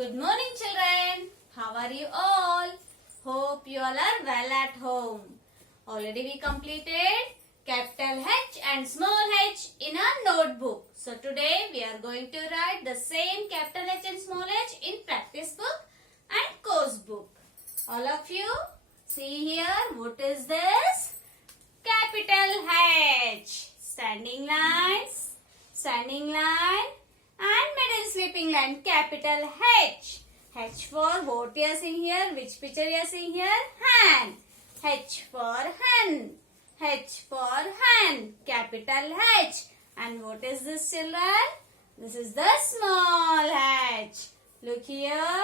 Good morning, children. How are you all? Hope you all are well at home. Already we completed capital H and small h in our notebook. So today we are going to write the same capital H and small h in practice book and course book. All of you see here, what is this? Capital H. Standing line and middle sleeping line. Capital H. H for what you are seeing here? Which picture you are seeing here? Hand. H for hen. H for hen. Capital H. And what is this, children? This is the small h. Look here.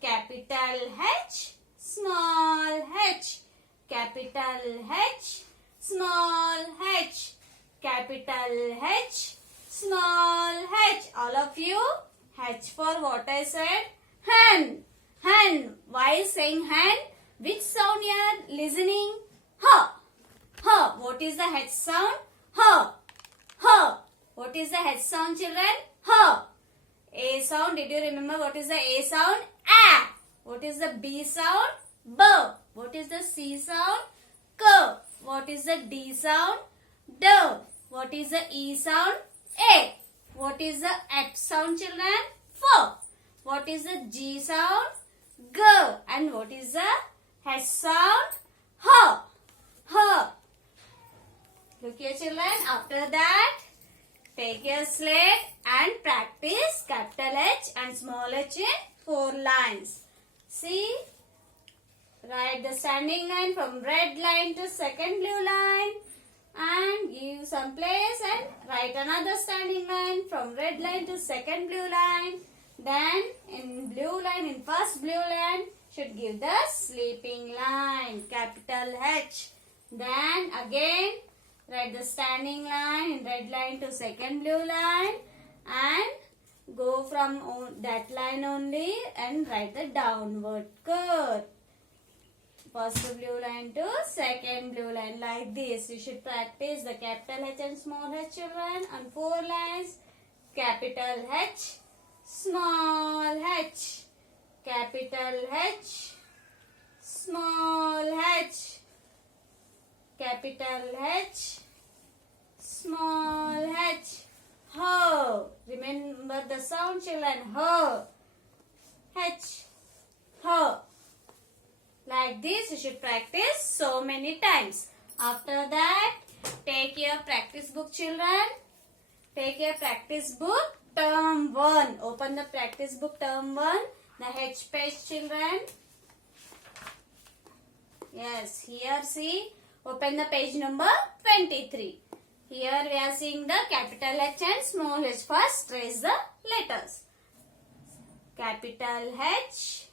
Capital H. Small h. Capital H. Small h. Capital H. Small h. All of you. H for what I said? Hen. Hen. Why saying hen? Which sound you are listening? H. H. What is the H sound? H. H. What is the H sound, children? H. A sound. Did you remember what is the A sound? A. What is the B sound? B. What is the C sound? K. What is the D sound? D. What is the E sound? A. What is the F sound, children? F. What is the G sound? G. And what is the H sound? H. H. Look here, children. After that, take your slate and practice capital H and small h in 4 lines. See? Write the standing line from red line to second blue line. And give some place and write another standing line from red line to second blue line. Then in blue line, in first blue line, should give the sleeping line, capital H. Then again, write the standing line in red line to second blue line. And go from that line only and write the downward curve. First blue line to second blue line, like this. You should practice the capital H and small h, children, on 4 lines. Capital H, small h, capital H, small h, capital H, small h. H. Remember the sound, children. H. H. H. Like this, you should practice so many times. After that, take your practice book, children. Take your practice book, term 1. Open the practice book, term 1. The H page, children. Yes, here see. Open the page number 23. Here we are seeing the capital H and small h. First, trace the letters. Capital H.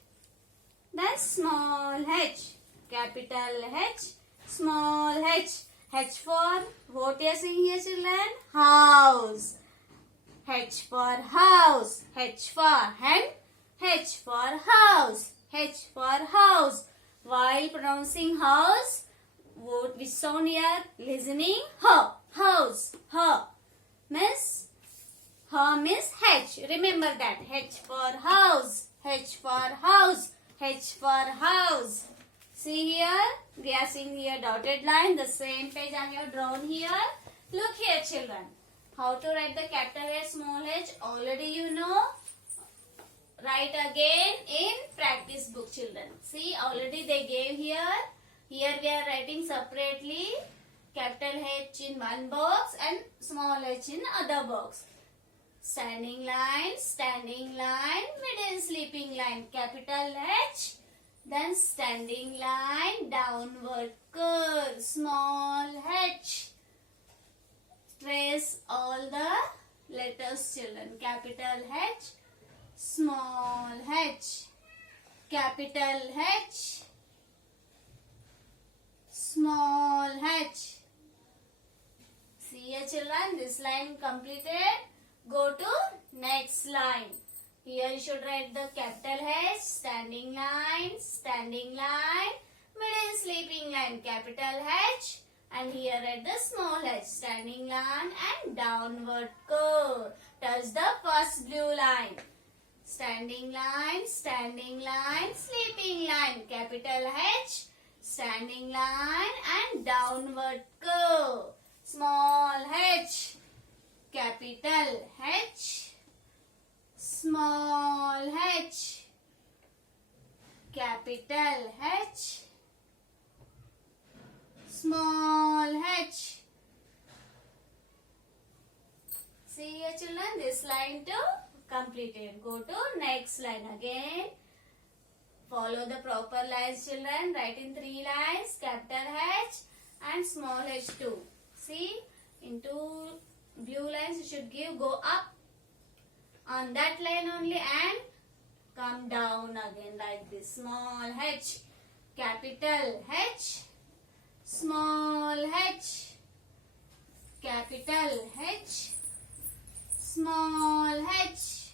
Then small h, capital H, small h. H for what you are seeing here, children? House. H for house. H for hen. H for house. H for house. While pronouncing house, which sound you are listening? H. House. H. Miss? H means H. Remember that. H for house. H for house. H for house. See here, we are seeing here dotted line, the same page I have drawn here. Look here, children. How to write the capital H, small h, already you know. Write again in practice book, children. See, already they gave here. Here we are writing separately capital H in one box and small h in other box. Standing line, middle sleeping line, capital H. Then standing line, downward curve, small h. Trace all the letters, children. Capital H, small h, capital H, small h. See here, children, this line completed. Go to next line. Here you should write the capital H, standing line, middle sleeping line, capital H. And here write the small h, standing line and downward curve. Touch the first blue line. standing line, sleeping line, capital H, standing line and downward curve, small h, capital H, small h, capital H, small h. See here children, this line to completed. Go to next line again. Follow the proper lines children. Write in 3 lines, capital H and small h too. See, into blue lines you should give, go up on that line only and come down again like this. Small h, capital H, small h, capital H, small h,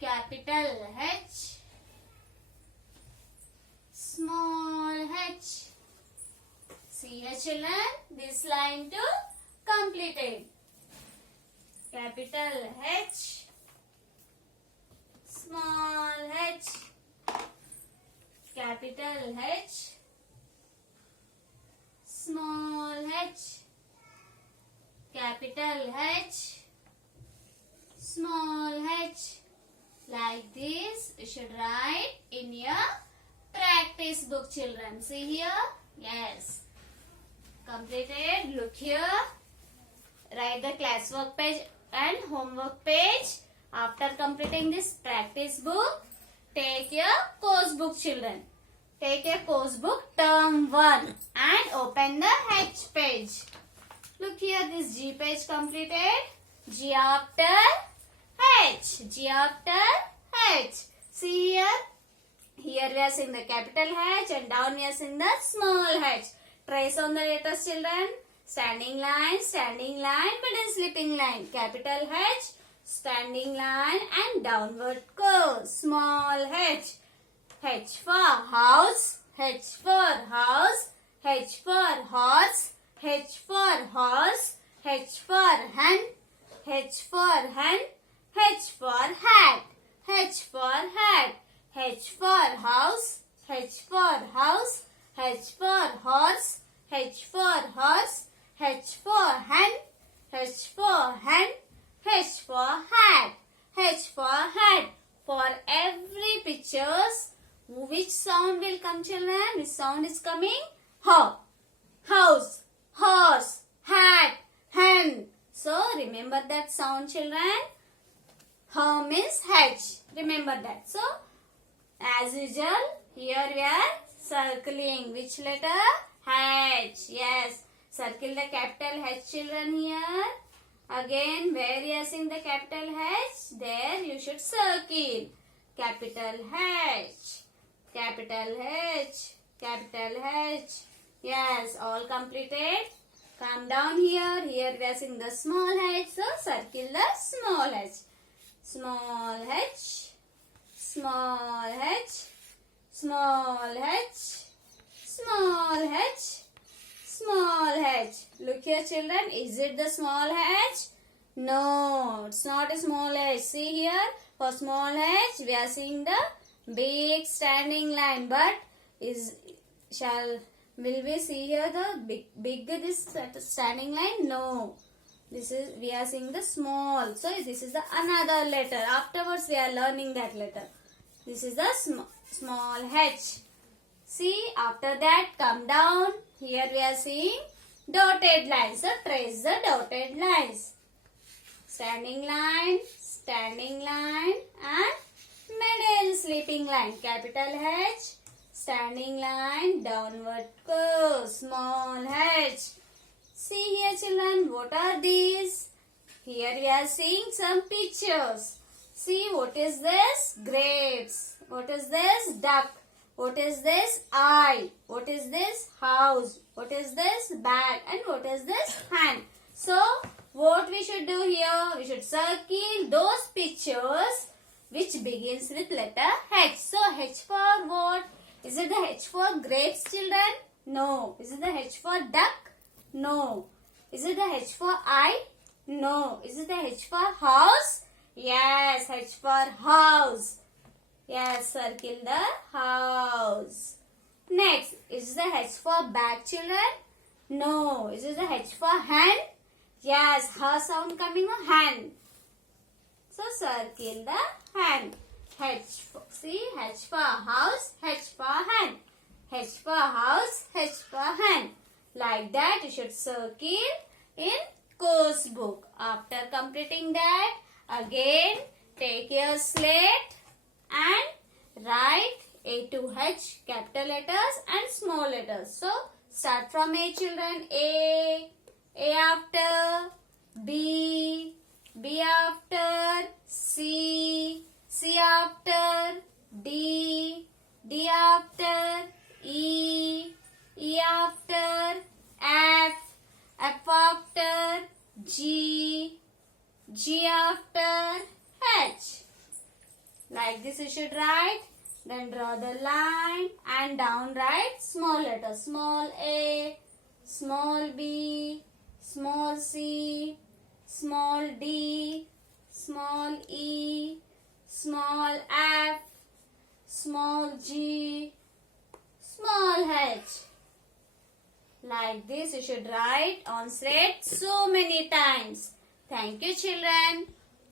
capital H, small h. See here children, this line to completed. Capital H, small h, capital H, small h, capital H, small h. Like this you should write in your practice book children. See here? Yes. Completed. Look here. Write the classwork page and homework page. After completing this practice book, take your course book children. Take your course book term 1 and open the H page. Look here, this G page completed. G after H. G after H. See here. Here we are seeing the capital H and down we are seeing the small h. Trace on the letters children. Standing line, middle sleeping line. Capital H, standing line and downward curve. Small h. H for house, H for house, H for horse, H for horse, H for hen, H for hen, H for hat, H for hat, H for house, H for house, H for horse, H for horse, H for hen, H for hen, H for hat, H for hat. For every pictures, which sound will come children? Which sound is coming? Ho, house, horse, hat, hen. So remember that sound children. Ho means H. Remember that. So as usual, here we are circling. Which letter? H. Yes. Circle the capital H children here. Again, where you are seeing the capital H, there you should circle. Capital H. Capital H. Capital H. Yes, all completed. Come down here. Here we are seeing the small h. So circle the small h. Small h. Small h. Small h. Small h. Small h. Look here children. Is it the small h? No, it's not a small h. See here. For small h, we are seeing the big standing line. But will we see here the big this standing line? No. We are seeing the small. So this is the another letter. Afterwards we are learning that letter. This is the small h. See, after that come down. Here we are seeing dotted lines. So trace the dotted lines. Standing line and middle sleeping line. Capital H. Standing line, downward curve, small h. See here children, what are these? Here we are seeing some pictures. See, what is this? Grapes. What is this? Duck. What is this? Eye. What is this? House. What is this? Bat. And what is this? Hand. So, what we should do here? We should circle those pictures which begins with letter H. So, H for what? Is it the H for grapes children? No. Is it the H for duck? No. Is it the H for eye? No. Is it the H for house? Yes, H for house. Yes, circle the house. Next, is the H for bag, children? No. Is it the H for hand? Yes, her sound coming on hand. So circle the hand. H for house, H for hand. H for house, H for hand. Like that you should circle in course book. After completing that, again take your slate and write A to H, capital letters and small letters. So start from A, children. A after B, B after C, C after D, D after E, E after F, F after G, G after H. Like this you should write. Then draw the line and down write small letters. Small a, small b, small c, small d, small e, small f, small g, small h. Like this you should write on slate so many times. Thank you, children.